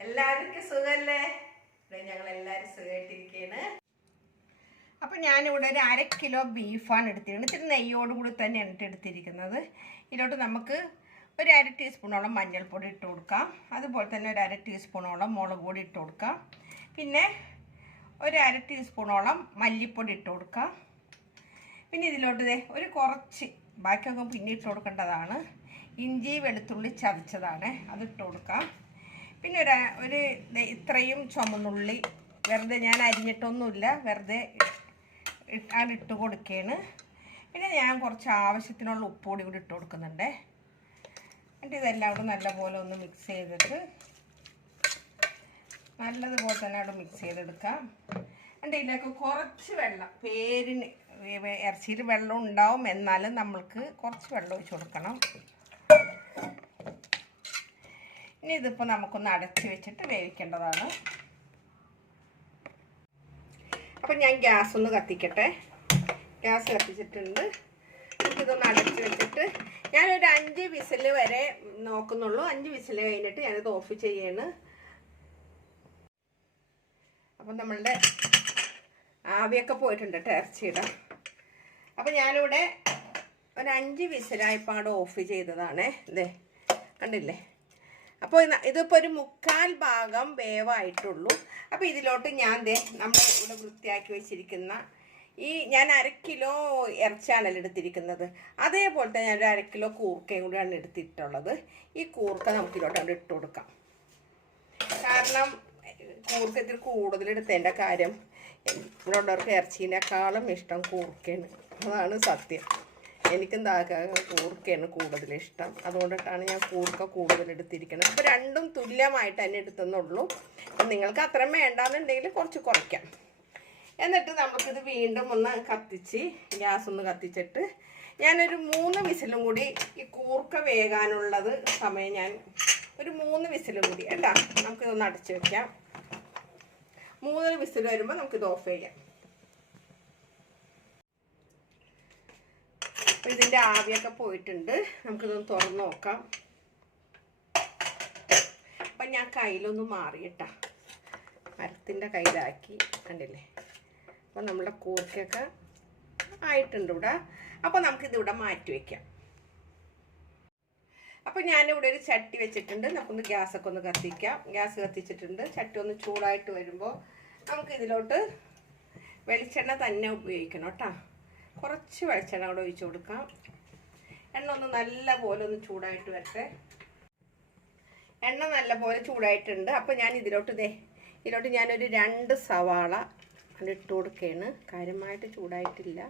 എല്ലാവർക്കും സുഖല്ലേ? ഞങ്ങൾ എല്ലാവരും സുഖമായിട്ടിരിക്കുകയാണ്. അപ്പം ഞാനിവിടെ ഒരു 1/2 കിലോ ബീഫാണ് എടുത്തിരിക്കുന്നത്. ഇത്തിരി നെയ്യോടുകൂടി തന്നെയാണ് എടുത്തിരിക്കുന്നത്. ഇതിലോട്ട് നമുക്ക് ഒരു 1/2 ടീസ്പൂണോളം മഞ്ഞൾപ്പൊടി ഇട്ട് കൊടുക്കാം. അതുപോലെ തന്നെ ഒരു 1/2 ടീസ്പൂണോളം മുളക് പൊടി ഇട്ട് കൊടുക്കാം. പിന്നെ ഒരു 1/2 ടീസ്പൂണോളം മല്ലിപ്പൊടി ഇട്ട് കൊടുക്കാം. പിന്നെ ഇതിലോട്ട് ഒരു കുറച്ച്, ബാക്കിയൊക്കെ പിന്നെ ഇട്ട് കൊടുക്കേണ്ടതാണ്, ഇഞ്ചി വെളുത്തുള്ളി ചതച്ചതാണ്, അതിട്ട് കൊടുക്കാം. പിന്നെ ഒരു ഇത്രയും ചുമന്നുള്ളി വെറുതെ ഞാൻ അരിഞ്ഞിട്ടൊന്നുമില്ല, വെറുതെ ഇട്ട് കൊടുക്കുകയാണ്. പിന്നെ ഞാൻ കുറച്ച് ആവശ്യത്തിനുള്ള ഉപ്പുപൊടി കൂടി ഇട്ട് കൊടുക്കുന്നുണ്ട്. എന്നിട്ട് ഇതെല്ലാം കൂടെ നല്ലപോലെ ഒന്ന് മിക്സ് ചെയ്തിട്ട് നല്ലതുപോലെ തന്നെ അവിടെ മിക്സ് ചെയ്തെടുക്കാം. എന്നിട്ട് ഇതിലേക്ക് കുറച്ച് വെള്ളം, പേരിന് ഇറച്ചിയിൽ വെള്ളം ഉണ്ടാവും, എന്നാലും നമ്മൾക്ക് കുറച്ച് വെള്ളം ഒഴിച്ച് കൊടുക്കണം. ഇനി ഇതിപ്പോൾ നമുക്കൊന്ന് അടച്ച് വെച്ചിട്ട് വേവിക്കേണ്ടതാണ്. അപ്പം ഞാൻ ഗ്യാസ് ഒന്ന് കത്തിക്കട്ടെ. ഗ്യാസ് കത്തിച്ചിട്ടുണ്ട്. നമുക്കിതൊന്ന് അടച്ച് വെച്ചിട്ട് ഞാനൊരു 5 വിസിൽ വരെ നോക്കുന്നുള്ളൂ. 5 വിസിൽ കഴിഞ്ഞിട്ട് ഞാനിത് ഓഫ് ചെയ്യാണ്. അപ്പം നമ്മളുടെ ആവിയൊക്കെ പോയിട്ടുണ്ട് ഇറച്ചിയുടെ. അപ്പം ഞാനിവിടെ ഒരു 5 വിസിലായപ്പോൾ അവിടെ ഓഫ് ചെയ്തതാണ്. ഇതേ കണ്ടില്ലേ? അപ്പോൾ ഇതിപ്പോൾ ഒരു 1/4 ഭാഗം വേവായിട്ടുള്ളൂ. അപ്പോൾ ഇതിലോട്ട് ഞാൻ നമ്മൾ ഇവിടെ വൃത്തിയാക്കി വെച്ചിരിക്കുന്ന ഞാൻ 1/2 കിലോ ഇറച്ചിയാണല്ലോ എടുത്തിരിക്കുന്നത്. അതേപോലെ തന്നെ ഞാൻ ഒരു 1/2 കിലോ കൂർക്കയും കൂടിയാണ് എടുത്തിട്ടുള്ളത്. ഈ കൂർക്ക നമുക്കിതിലോട്ട് അവിടെ ഇട്ട് കൊടുക്കാം. കാരണം കൂർക്ക ഇത്തിരി കൂടുതലെടുത്തതിൻ്റെ കാര്യം, ഇവിടെയുള്ളവർക്ക് ഇറച്ചീനേക്കാളും ഇഷ്ടം കൂർക്കയാണ്. അതാണ് സത്യം. എനിക്കും കൂർക്കയാണ് കൂടുതലിഷ്ടം. അതുകൊണ്ടിട്ടാണ് ഞാൻ കൂർക്ക കൂടുതലെടുത്തിരിക്കുന്നത്. അപ്പോൾ രണ്ടും തുല്യമായിട്ട് തന്നെ എടുത്തെന്നുള്ളൂ. അപ്പം നിങ്ങൾക്ക് അത്രയും വേണ്ടാന്നുണ്ടെങ്കിൽ കുറച്ച് കുറയ്ക്കാം. എന്നിട്ട് നമുക്കിത് വീണ്ടും ഒന്ന് കത്തിച്ച്, ഗ്യാസ് ഒന്ന് കത്തിച്ചിട്ട് ഞാനൊരു 3 വിസിലും കൂടി, ഈ കൂർക്ക വേകാനുള്ളത് സമയം ഞാൻ ഒരു 3 വിസിലും കൂടി കേട്ടോ, നമുക്കിതൊന്ന് അടച്ച് വയ്ക്കാം. 3 വിസിൽ വരുമ്പോൾ നമുക്കിത് ഓഫ് ചെയ്യാം. അപ്പോൾ ഇതിൻ്റെ ആവിയൊക്കെ പോയിട്ടുണ്ട്. നമുക്കിതൊന്ന് തുറന്ന് നോക്കാം. അപ്പം ഞാൻ കയ്യിലൊന്ന് മാറിയിട്ടാ, മരത്തിൻ്റെ കയ്യിലാക്കി, കണ്ടില്ലേ? അപ്പോൾ നമ്മുടെ കൂർക്കയൊക്കെ ആയിട്ടുണ്ട് ഇവിടെ. അപ്പോൾ നമുക്കിതിവിടെ മാറ്റി വയ്ക്കാം. അപ്പോൾ ഞാനിവിടെ ഒരു ചട്ടി വെച്ചിട്ടുണ്ട്. നമുക്കൊന്ന് ഗ്യാസൊക്കെ ഒന്ന് കത്തിക്കാം. ഗ്യാസ് കത്തിച്ചിട്ടുണ്ട്. ചട്ടി ഒന്ന് ചൂടായിട്ട് വരുമ്പോൾ നമുക്കിതിലോട്ട് വെളിച്ചെണ്ണ തന്നെ ഉപയോഗിക്കണം കേട്ടോ. കുറച്ച് വെളിച്ചെണ്ണ കൂടെ ഒഴിച്ച് കൊടുക്കാം. എണ്ണ ഒന്ന് നല്ല പോലെ ഒന്ന് ചൂടായിട്ട് വരട്ടെ. എണ്ണ നല്ല പോലെ ചൂടായിട്ടുണ്ട്. അപ്പോൾ ഞാൻ ഇതിലോട്ട് ഞാനൊരു 2 സവാള ഇട്ട് കൊടുക്കുകയാണ്. കാര്യമായിട്ട് ചൂടായിട്ടില്ല.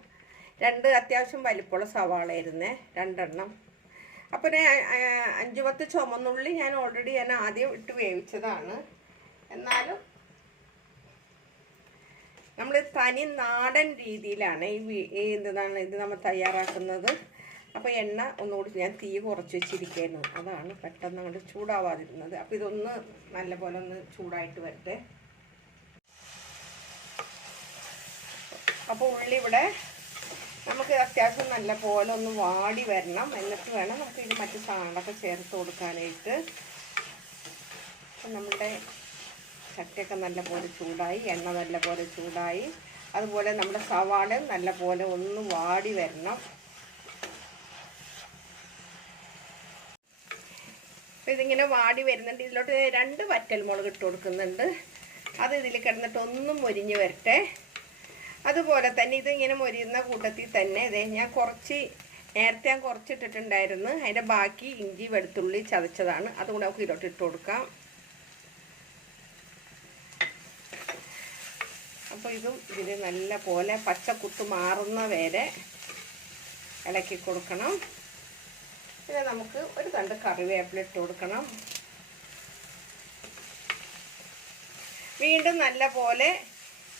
2 അത്യാവശ്യം വലിപ്പമുള്ള സവാള ആയിരുന്നേ, 2 എണ്ണം. അപ്പോൾ 5-10 ചുമന്നുള്ളി ഞാൻ ആദ്യം ഇട്ട് വേവിച്ചതാണ്. എന്നാലും നമ്മൾ തനി നാടൻ രീതിയിലാണ് ഇത് നമ്മൾ തയ്യാറാക്കുന്നത്. അപ്പോൾ എണ്ണ ഒന്നുകൂടി ഞാൻ തീ കുറച്ച് വെച്ചിരിക്കുന്നു. അതാണ് പെട്ടെന്ന് അങ്ങോട്ട് ചൂടാവാതിരുന്നത്. അപ്പോൾ ഇതൊന്ന് നല്ലപോലെ ഒന്ന് ചൂടായിട്ട് വരട്ടെ. അപ്പോൾ ഉള്ളി ഇവിടെ നമുക്ക് അത്യാവശ്യം നല്ല പോലെ ഒന്ന് വാടി വരണം. എന്നിട്ട് വേണം നമുക്ക് ഇത് മറ്റു സാധനങ്ങളൊക്കെ ചേർത്ത് കൊടുക്കാനായിട്ട്. അപ്പം നമ്മുടെ ചട്ടിയൊക്കെ നല്ല പോലെ ചൂടായി, എണ്ണ നല്ല പോലെ ചൂടായി. അതുപോലെ നമ്മുടെ സവാളയും നല്ല പോലെ ഒന്ന് വാടി വരണം. അപ്പം ഇതിങ്ങനെ വാടി വരുന്നുണ്ട്. ഇതിലോട്ട് 2 വറ്റൽമുളക് ഇട്ട് കൊടുക്കുന്നുണ്ട്. അത് ഇതിൽ കിടന്നിട്ട് ഒന്നും മൊരിഞ്ഞ് വരട്ടെ. അതുപോലെ തന്നെ ഇതിങ്ങനെ മൊരിയുന്ന കൂട്ടത്തിൽ തന്നെ ഞാൻ നേരത്തെ കുറച്ച് ഇട്ടിട്ടുണ്ടായിരുന്നു. അതിൻ്റെ ബാക്കി ഇഞ്ചി വെളുത്തുള്ളി ചതച്ചതാണ്. അതുകൂടെ നമുക്ക് ഇതിലോട്ട് ഇട്ട് കൊടുക്കാം. അപ്പോൾ ഇതും ഇതിൽ നല്ല പോലെ പച്ചക്കുത്ത് മാറുന്ന വരെ ഇളക്കി കൊടുക്കണം. പിന്നെ നമുക്ക് ഒരു തണ്ട് കറിവേപ്പില ഇട്ട് കൊടുക്കണം. വീണ്ടും നല്ല പോലെ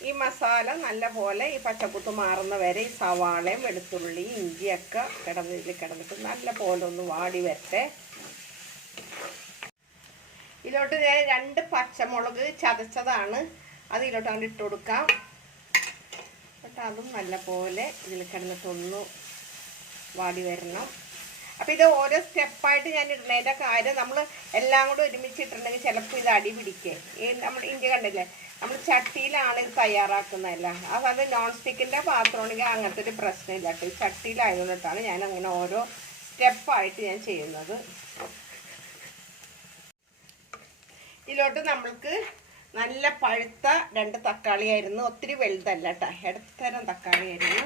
ഈ മസാല നല്ല പോലെ ഈ പച്ചക്കുത്ത് മാറുന്ന വരെ ഈ സവാളയും വെളുത്തുള്ളി ഇഞ്ചിയൊക്കെ കിടന്നിട്ട് നല്ല പോലെ ഒന്ന് വാടി വരട്ടെ. ഇതിലോട്ട് ഞാൻ 2 പച്ചമുളക് ചതച്ചതാണ്, അത് ഇതിലോട്ട് അങ്ങോട്ട് ഇട്ട് കൊടുക്കാം. എന്നിട്ട് അതും നല്ല പോലെ ഇതിൽ കിടന്നിട്ടൊന്ന് വാടി വരണം. അപ്പോൾ ഇത് ഓരോ സ്റ്റെപ്പായിട്ട് ഞാൻ ഇടുന്നതിൻ്റെ കാര്യം, നമ്മൾ എല്ലാം കൂടെ ഒരുമിച്ച് ഇട്ടിട്ടുണ്ടെങ്കിൽ ചിലപ്പോൾ ഇത് അടി പിടിക്കേ. ഈ നമ്മൾ ഇന്ത്യ കണ്ടില്ലേ, നമ്മൾ ചട്ടിയിലാണ് ഇത് തയ്യാറാക്കുന്നതല്ല. അപ്പോൾ അത് നോൺ സ്റ്റിക്കിൻ്റെ പാത്രമാണെങ്കിൽ അങ്ങനത്തെ ഒരു പ്രശ്നമില്ല കേട്ടോ. ഈ ചട്ടിയിലായതുകൊണ്ടിട്ടാണ് ഞാൻ അങ്ങനെ ഓരോ സ്റ്റെപ്പായിട്ട് ഞാൻ ചെയ്യുന്നത്. ഇതിലോട്ട് നമ്മൾക്ക് നല്ല പഴുത്ത 2 തക്കാളിയായിരുന്നു, ഒത്തിരി വലുതല്ല കേട്ടോ, ഇടത്തരം തക്കാളിയായിരുന്നു.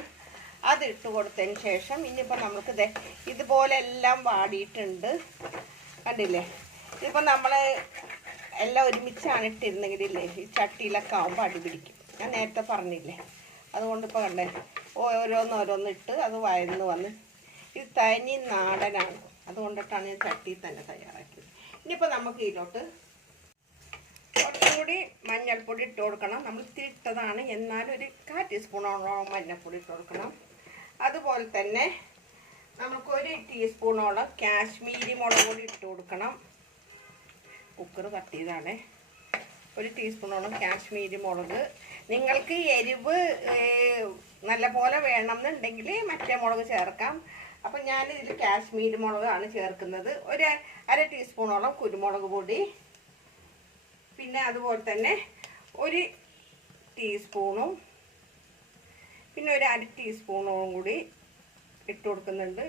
അത് ഇട്ട് കൊടുത്തതിന് ശേഷം ഇനിയിപ്പോൾ നമുക്ക് ഇതുപോലെ എല്ലാം വാടിയിട്ടുണ്ട്, കണ്ടില്ലേ. ഇതിപ്പോൾ നമ്മൾ എല്ലാം ഒരുമിച്ചാണ് ഇട്ടിരുന്നെങ്കിലില്ലേ ഈ ചട്ടിയിലൊക്കെ ആകുമ്പോൾ അടി പിടിക്കും. ഞാൻ നേരത്തെ പറഞ്ഞില്ലേ, അതുകൊണ്ട് ഇപ്പോൾ കണ്ടേ ഓരോന്നോരോന്ന് ഇട്ട് അത് വഴന്ന് വന്ന്. ഇത് തനി നാടനാണ്, അതുകൊണ്ടിട്ടാണ് ഞാൻ ചട്ടിയിൽ തന്നെ തയ്യാറാക്കിയത്. ഇനിയിപ്പോൾ നമുക്ക് ഇതിലോട്ട് കുറച്ചുകൂടി മഞ്ഞൾപ്പൊടി ഇട്ട് കൊടുക്കണം. നമ്മൾ ഇത്തിരി ഇട്ടതാണ്, എന്നാലും ഒരു 1/4 ടീസ്പൂണോളം മഞ്ഞൾപ്പൊടി ഇട്ട് കൊടുക്കണം. അതുപോലെ തന്നെ നമുക്ക് 1 ടീസ്പൂണോളം കാശ്മീരി മുളക് പൊടി ഇട്ട് കൊടുക്കണം. കുക്കർ തട്ടിയതാണ്. 1 ടീസ്പൂണോളം കാശ്മീരി മുളക്. നിങ്ങൾക്ക് എരിവ് നല്ല പോലെ വേണം എന്നുണ്ടെങ്കിൽ മറ്റേ മുളക് ചേർക്കാം. അപ്പം ഞാനിതിൽ കാശ്മീരി മുളകാണ് ചേർക്കുന്നത്. 1/2 ടീസ്പൂണോളം കുരുമുളക് പൊടി, പിന്നെ അതുപോലെ തന്നെ 1 ടീസ്പൂണും പിന്നെ 1/2 ടീസ്പൂണും കൂടി ഇട്ട് കൊടുക്കുന്നുണ്ട്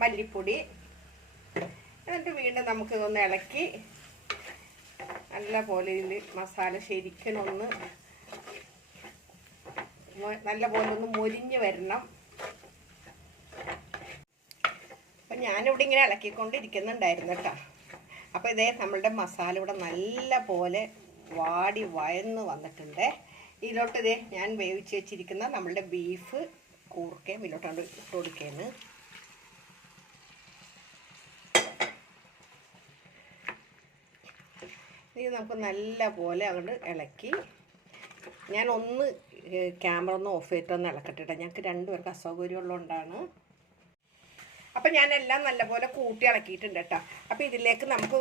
മല്ലിപ്പൊടി. എന്നിട്ട് വീണ്ടും നമുക്കിതൊന്ന് ഇളക്കി നല്ല പോലെ ഇതിൽ മസാല ശരിക്കും ഒന്ന് നല്ല പോലെ ഒന്ന് മൊരിഞ്ഞ് വരണം. അപ്പം ഞാനിവിടെ ഇങ്ങനെ ഇളക്കിക്കൊണ്ടിരിക്കുന്നുണ്ടായിരുന്നു കേട്ടോ. അപ്പോൾ ഇതേ നമ്മളുടെ മസാല ഇവിടെ നല്ല പോലെ വാടി വഴന്ന് വന്നിട്ടുണ്ട്. ഇതിലോട്ട് ഇതേ ഞാൻ വേവിച്ച് വെച്ചിരിക്കുന്ന നമ്മളുടെ ബീഫ് കൂർക്കയും ഇതിലോട്ടാണ്ട് ഇട്ട് കൊടുക്കുകയാണ്. ഇത് നമുക്ക് നല്ല പോലെ അങ്ങോട്ട് ഇളക്കി, ഞാൻ ക്യാമറ ഒന്ന് ഓഫ് ചെയ്തിട്ടൊന്ന് ഇളക്കട്ടെ. ഞങ്ങൾക്ക് 2 പേർക്ക് അസൗകര്യമുള്ളതുകൊണ്ടാണ്. അപ്പം ഞാനെല്ലാം നല്ലപോലെ കൂട്ടി ഇളക്കിയിട്ടുണ്ട് കേട്ടോ. അപ്പോൾ ഇതിലേക്ക് നമുക്ക്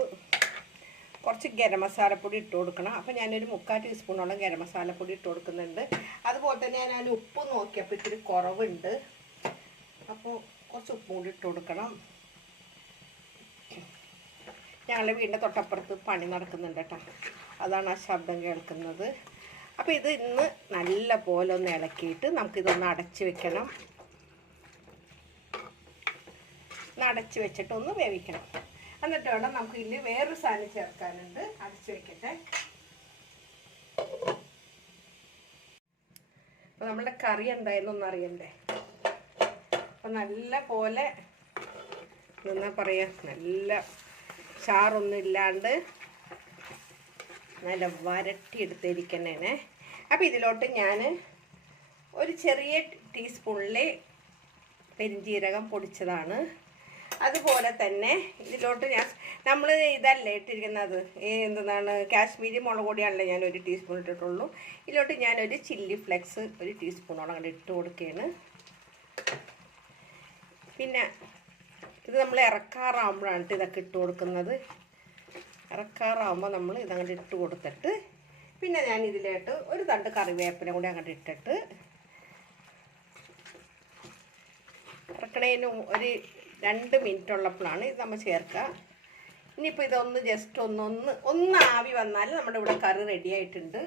കുറച്ച് ഗരം മസാലപ്പൊടി ഇട്ട് കൊടുക്കണം. അപ്പോൾ ഞാനൊരു 3/4 ടീസ്പൂണോളം ഗരം മസാലപ്പൊടി ഇട്ട് കൊടുക്കുന്നുണ്ട്. അതുപോലെ തന്നെ ഞാൻ ഉപ്പ് നോക്കിയപ്പോൾ ഇത്തിരി കുറവുണ്ട്, അപ്പോൾ കുറച്ച് ഉപ്പും കൂടി ഇട്ട് കൊടുക്കണം. ഞങ്ങളുടെ വീടിൻ്റെ തൊട്ടപ്പുറത്ത് പണി നടക്കുന്നുണ്ട് കേട്ടോ, അതാണ് ആ ശബ്ദം കേൾക്കുന്നത്. അപ്പോൾ ഇത് ഇന്ന് നല്ല പോലെ ഒന്ന് ഇളക്കിയിട്ട് നമുക്കിതൊന്ന് അടച്ച് വെക്കണം. അടച്ച് വെച്ചിട്ട് ഒന്ന് വേവിക്കണം. എന്നിട്ട് വേണം നമുക്ക് ഇതിൽ വേറൊരു സാധനം ചേർക്കാനുണ്ട്. അടച്ച് വെക്കട്ടെ. അപ്പോൾ നമ്മുടെ കറി എന്തായെന്നൊന്നും അറിയണ്ടേ. അപ്പം നല്ല പോലെ എന്താ പറയുക, നല്ല ചാറൊന്നും ഇല്ലാണ്ട് നല്ല വരട്ടി എടുത്തിരിക്കണേ. അപ്പോൾ ഇതിലോട്ട് ഞാൻ ഒരു ചെറിയ ടീസ്പൂണിൽ പെരിഞ്ജീരകം പൊടിച്ചതാണ്. അതുപോലെ തന്നെ ഇതിലോട്ട് നമ്മൾ ഇതല്ലേ ഇട്ടിരിക്കുന്നത്, എന്താണ് കാശ്മീരി മുളക് പൊടിയാണല്ലോ ഞാൻ 1 ടീസ്പൂൺ ഇട്ടിട്ടുള്ളൂ. ഇതിലോട്ട് ഞാനൊരു ചില്ലി ഫ്ലെക്സ് 1 ടീസ്പൂണോളം അങ്ങോട്ട് ഇട്ട് കൊടുക്കുകയാണ്. പിന്നെ ഇത് നമ്മൾ ഇറക്കാറാകുമ്പോഴാണ് ഇതൊക്കെ ഇട്ട് കൊടുക്കുന്നത്. ഇറക്കാറാകുമ്പോൾ നമ്മൾ ഇതങ്ങോട്ട് ഇട്ട് കൊടുത്തിട്ട് പിന്നെ ഞാൻ ഇതിലോട്ട് ഒരു തണ്ട് കറിവേപ്പില കൂടി അങ്ങോട്ട് ഇട്ടിട്ട് ഇറക്കണേന് ഒരു 2 മിനിറ്റ് ഉള്ളപ്പോഴാണ് ഇത് നമ്മൾ ചേർക്കുക. ഇനിയിപ്പോൾ ഇതൊന്ന് ജസ്റ്റ് ഒന്ന് ആവി വന്നാൽ നമ്മുടെ ഇവിടെ കറി റെഡി ആയിട്ടുണ്ട്.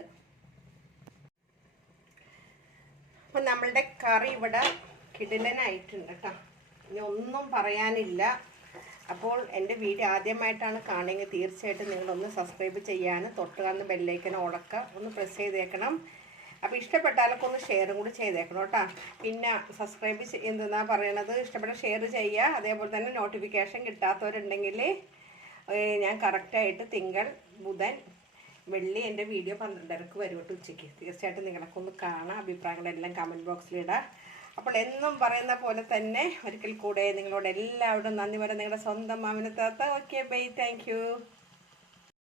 അപ്പം നമ്മളുടെ കറി ഇവിടെ കിടിലനായിട്ടുണ്ട് കേട്ടോ. ഇനി ഒന്നും പറയാനില്ല. അപ്പോൾ എൻ്റെ വീഡിയോ ആദ്യമായിട്ടാണ് കാണുമെങ്കിൽ തീർച്ചയായിട്ടും നിങ്ങളൊന്ന് സബ്സ്ക്രൈബ് ചെയ്യാനും തൊട്ട് കാണുന്ന ബെല്ലൈക്കൻ ഓടൊക്കെ ഒന്ന് പ്രസ് ചെയ്തേക്കണം. അപ്പോൾ ഇഷ്ടപ്പെട്ടാലൊക്കെ ഒന്ന് ഷെയറും കൂടി ചെയ്തേക്കണം കേട്ടോ. പിന്നെ സബ്സ്ക്രൈബ് എന്തെന്നാ പറയണത്, ഇഷ്ടപ്പെട്ട ഷെയർ ചെയ്യുക. അതേപോലെ തന്നെ നോട്ടിഫിക്കേഷൻ കിട്ടാത്തവരുണ്ടെങ്കിൽ ഞാൻ കറക്റ്റായിട്ട് തിങ്കൾ, ബുധൻ, വെള്ളി എൻ്റെ വീഡിയോ 12:30 വരും കേട്ടോ ഉച്ചയ്ക്ക്. തീർച്ചയായിട്ടും നിങ്ങളൊക്കെ ഒന്ന് കാണാം. അഭിപ്രായങ്ങളെല്ലാം കമൻറ്റ് ബോക്സിലിടാം. അപ്പോൾ എന്നും പറയുന്ന പോലെ തന്നെ ഒരിക്കൽ കൂടെ നിങ്ങളോട് എല്ലാവരും നന്ദി പറയാം. നിങ്ങളുടെ സ്വന്തം മാമിനെ താത്ത. Okay bye, thank you.